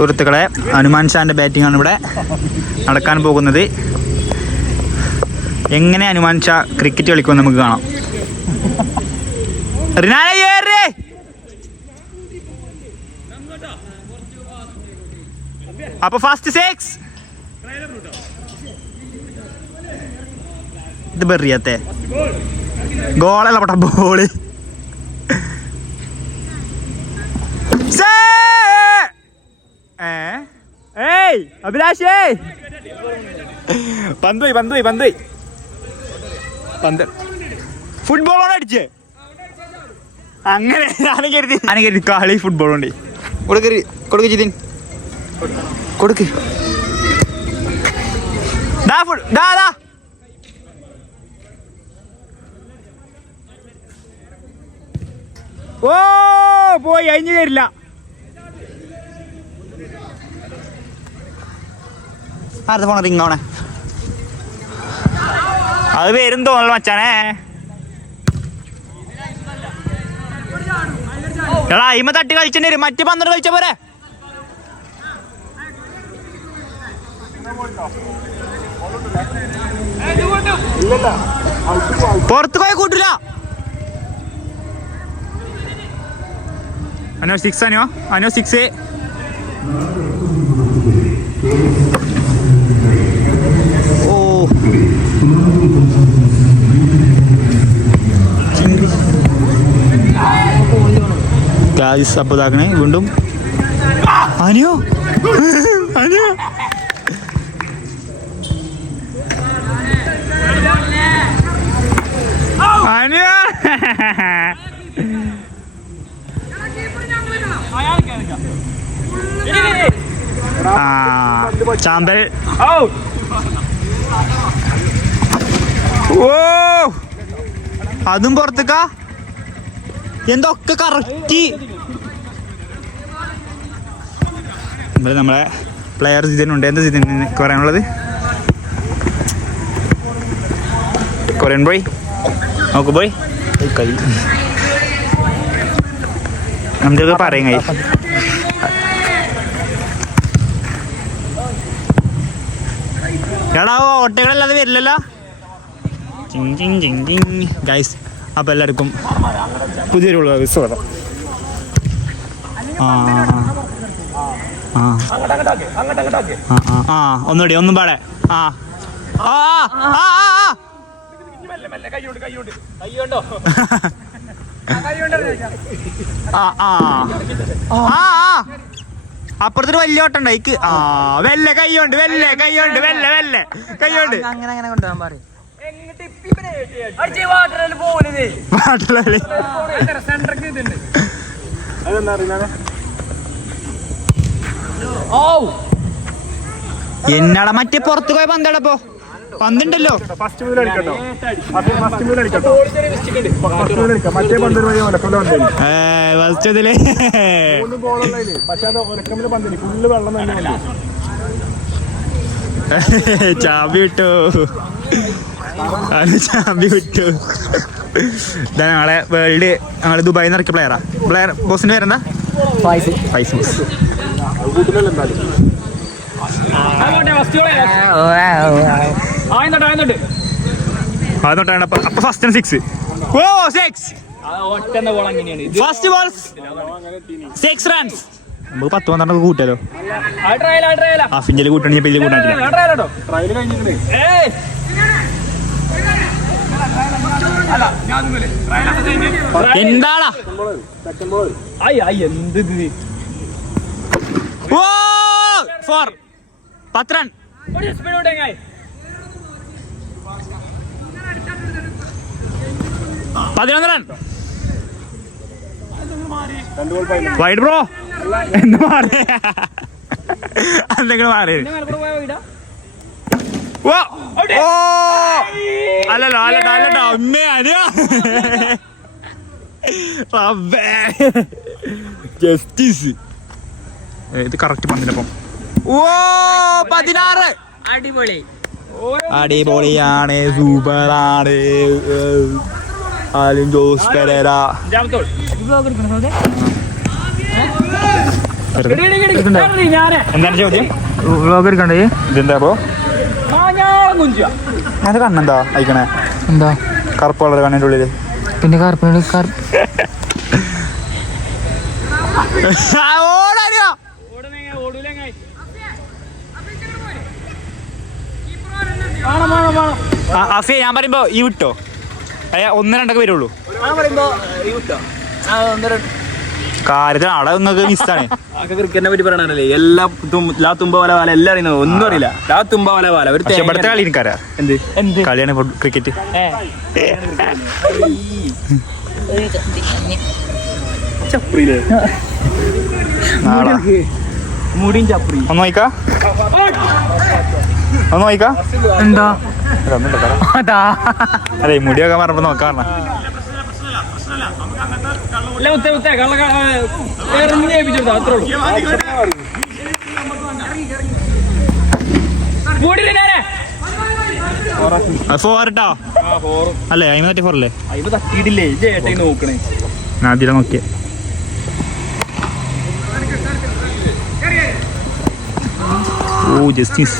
സുഹൃത്തുക്കളെ ഹനുമാൻ ഷാന്റെ ബാറ്റിംഗ് ആണ് ഇവിടെ നടക്കാൻ പോകുന്നത്. എങ്ങനെ ഹനുമാൻ ഷാ ക്രിക്കറ്റ് കളിക്കുമെന്ന് നമുക്ക് കാണാം. അപ്പൊ ഫസ്റ്റ് സിക്സ് ഇത് ബെറിയത്തെ. ഗോളല്ല പട്ട ബോൾ അഭിലാഷേ. പന്ത് പോയി പന്ത് പോയി പന്ത്. പോയി പന്ത് ഫുട്ബോളോട് അടിച്ചേ. അങ്ങനെ ഞാൻ കരുതി. ഞാൻ കരുതി. കളി ഫുട്ബോൾ ഉണ്ട് കൊടുക്കരു കൊടുക്ക് ജിതിൻ. കൊടുക്ക്. ദാ ഫുഡ് ദാ ദാ. ഓ പോയി അഴിഞ്ഞു തരില്ല ആരുടെ ഫോൺ റിങ് ആവണേ? അത് വരും തോന്നല മച്ചാനെ. എടാ അയിമ തട്ടി കളിച്ചിട്ട് വരും. മറ്റു പന്ത്രണ്ട് കളിച്ച പോരെ? പുറത്ത് പോയ കൂട്ടില്ല അനോ സിക്സ് അനോ? അനോ സിക്സ് ഓ ഗായ്സ് അപ്പോൾ ഇതാക്കണേ വീണ്ടും. അനിയോ? അനിയോ? അനിയോ? ആ ചാമ്പൽ. ഓ അതും പുറത്തേക്കാ? എന്തൊക്കെ കറക്റ്റ് ഇവിടെ നമ്മളെ പ്ലെയർ ജിതനുണ്ട് എന്താ ജിതൻ പറയാനുള്ളത്? കൊറിയൻ ബോയ് നോക്ക് ബോയ് കൈ നമുക്കൊക്കെ പറയും കൈ എടാ ഓട്ടകളല്ലാതെ വരില്ലല്ലോ. ചിങ് ഗൈസ് അപ്പോൾ എല്ലാവർക്കും പുതിയൊരു വിശ്വാസം ആ ആ ഒന്നുകൂടി ഒന്നും പാടെ. ആ. അപ്പുറത്തൊരു വലിയ ഓട്ടണ്ടായിക്ക് ആ വെല്ല കൈ കൊണ്ട് വെല്ല കൈ കൊണ്ട് വെല്ല വെല്ല കൈ കൊണ്ട്. അങ്ങനെ അങ്ങനെ കൊണ്ടുപോകാൻ പറയും. പാട്ടിലല്ലേ എന്നാടാ മറ്റേ പുറത്ത് പോയ പന്തടപ്പോ പന്തുണ്ടല്ലോ. ഫസ്റ്റ് മുതൽ അടിക്കട്ടോ ഫസ്റ്റ് മുതൽ അടിക്കട്ടോ ഫസ്റ്റ് മുതൽ അടിക്കാം മറ്റേ പന്തിന് വഴി ഒലക്കമില്ല പന്തിന് ഫസ്റ്റ് ഇതിൽ. മൂന്ന് പക്ഷെ അത് ഒലക്കമില്ല പന്തിന്. ഫുള്ള് വെള്ളം തന്നെ അത് ചാമ്പി വിട്ടു. ഇതാ ഞങ്ങളെ വേൾഡ് ഞങ്ങൾ ദുബായിൽ നിന്ന് ഇറക്കിയ പ്ലെയറാ പ്ലെയർ ബോസിന്റെ പേരെന്താ? ഫൈസ്. ബോസ്. അതൊട്ടാണ് അപ്പൊ അപ്പൊ first six oh six first ball six runs നമുക്ക് പത്ത് പന്ത്രണ്ട് കൂട്ടാലോ ആ ഫിഞ്ചിൽ കൂട്ടണെങ്കിൽ വലിയ കൂട്ടാൻ എന്താടാ? സെക്കൻഡ് ബോൾ ഓ ഫോർ പത്ത് റൺ പതിനൊന്ന് റൺ വൈഡ് ബ്രോ എന്ത് മാറി? എന്തെങ്കിലും മാറി. അല്ലല്ലോ അല്ലട്ടോ അല്ലട്ടോ അമ്മേ അനിയാ. ജസ്റ്റിസ് ഇത് കറക്റ്റ് പന്തിനൊപ്പം ഓ പതിനാറ്. അടിപൊളി. അടിപൊളിയാണ് സൂപ്പറാണ്. ആലും ജോസ് പെരേര. എന്താണ് ചോദ്യം? ഇതെന്താ എടുക്കണ്ടേ ഇതെന്താ അത് കണ്ണെന്താ അയക്കണേ? എന്താ? കറുപ്പ് കളർ കണ്ണിന്റെ ഉള്ളിൽ. പിന്നെ കറുപ്പിനോട് കറുപ്പ് അഫിയ ഞാൻ പറയുമ്പോ ഈ വിട്ടോ? അയ്യ ഒന്ന് രണ്ടൊക്കെ വരുള്ളൂ. കാര്യത്തിൽ അവിടെ നിങ്ങൾക്ക് മിസ്സാണ് ക്രിക്കറ്റിനെ പറ്റി പറയണല്ലേ എല്ലാ ലാ തുമ്പ വല വാല എല്ലാം അറിയുന്നത് ഒന്നും അറിയില്ല. ലാ തുമ്പ വല വാല. ഒരു ഇവിടുത്തെ കളി എനിക്കറിയാം എന്ത്? എന്ത്? കളിയാണ് ക്രിക്കറ്റ് മുടിയും ചപ്രി ഒന്ന് നോക്കാ ഒന്ന് നോക്കാ എന്താ. അതാ. മുടിയൊക്കെ മറന്നു നോക്കാൻ പറഞ്ഞ. അല്ല മുത്തേ മുത്തേ കള്ള എറിഞ്ഞ് ഏൽപ്പിച്ചെടുത്താ അത്രേ ഉള്ളൂ. മൂടിയില്ല ഞാനേ ഫോർ കേട്ടോ ആ ഫോറും അല്ലേ അയിമത്തി ഫോർ അല്ലേ അയ്യോ തട്ടിയിട്ടില്ലേ? ചേട്ടൻ നോക്കണേ. ഞാൻ അതിലെ നോക്കിയേ ഓ ജസ്റ്റിസ്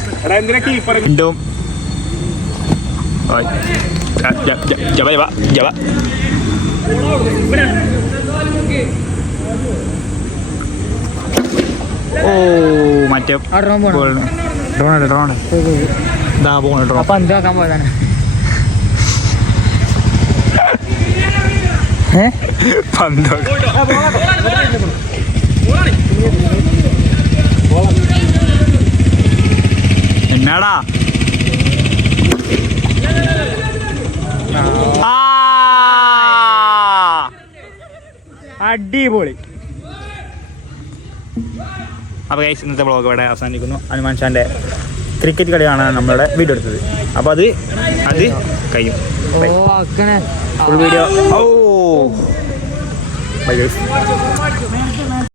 വീണ്ടും ജവ ജവ ജ- ജ- ജബ ജബ ജബ ഓ മറ്റേ ഡ്രോൺ ഡ്രോൺ ഡ്രോൺ ഇതാ പോണ ഡ്രോൺ അപ്പൊ എന്ത് നോക്കാൻ പോയതാണ്. പന്തോ. എന്നാടാ? ആ! അടിപൊളി. അപ്പോൾ ഗൈസ് ഇന്നത്തെ ബ്ലോഗ് ഇവിടെ അവസാനിക്കുന്നു. ഹനുമാൻ ഷാന്റെ ക്രിക്കറ്റ് കളിയാണ് നമ്മളുടെ വീഡിയോ എടുത്തത്. അപ്പോൾ അത് അത് കഴിയും. Full video oh bye guys